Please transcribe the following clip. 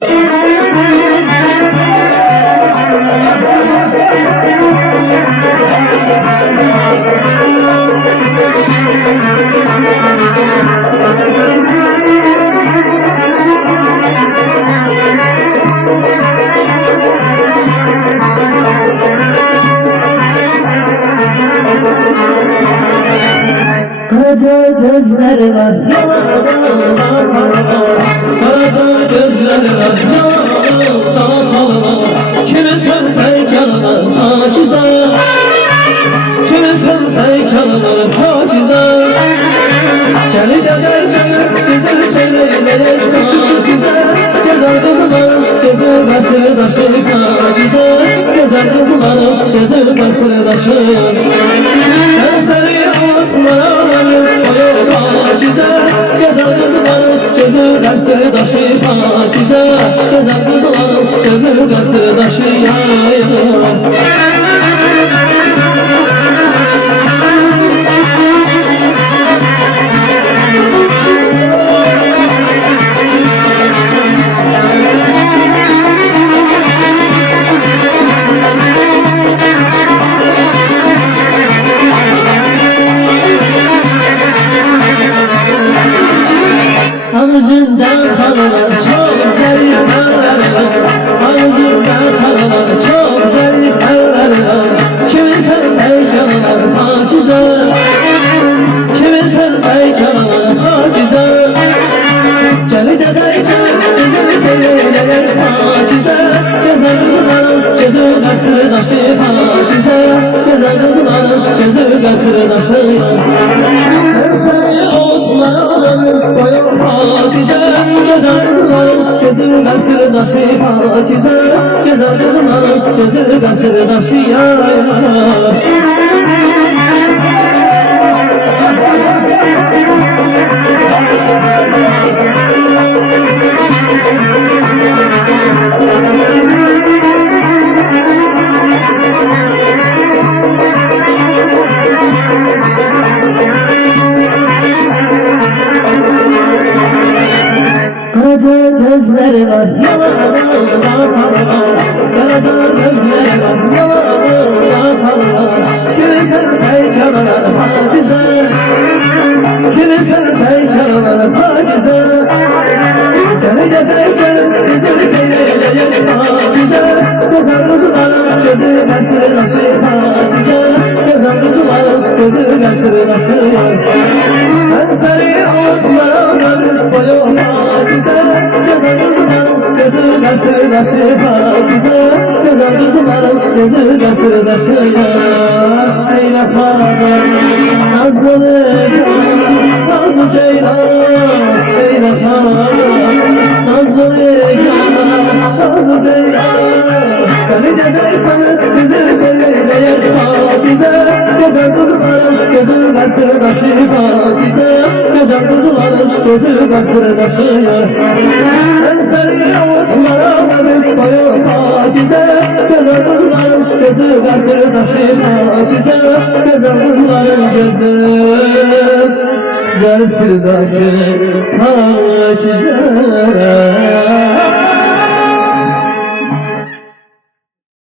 Koca gözleri var, koca gözleri var, kimi sözler çalar hacize, kimi sözler çalar hacize. Gel gezersen bizi söylemeler hacize, gezer kızım gezer basır taşı hacize, gezer kızım gezer basır taşı. Ben seni unutmadım gezer kızım gezer basır taşı hacize, gezer kızım gezer basır taşı. Ağzından kanılar çok zarif elleri var, ağzından kanılar çok zarif elleri var. Kimi sözler canılar hacize, kimi sözler canılar hacize. Gel gezersen bizi söylemeler hacize, gezer kızım gezer basır taşı hacize, gezer kızım gezer basır taşı. Ben seni unutmadım koyum hacize, gezer kızım gezer basır taşı hacize, gezer kızım gezer basır taşı. koca gözleri var, Koca gözleri var, kimi sözler çalar hacize, kimi sözler çalar hacize. Gel gezersen bizi söylemeler hacize, gezer kızım gezer basır taşı hacize, gezer kızım gezer basır taşı. Ben seni unutmadım koyum hacize, gezer kızım gezer basır taşı hacize, gezer kızım gezer basır taşı. Ey vefadan nazlı can, nazlı ceylan, ey vefadan nazlı ceylan, nazlı ceylan. Gel gezersen bizi söylemeler hacize, gezer kızım gezer basır taşı hacize, gezer kızım gezer basır taşı. Ben seni unutmadım koyum hacize, gezer kızım gezer basır taşı hacize, gezer kızım gezer basır taşı hacize.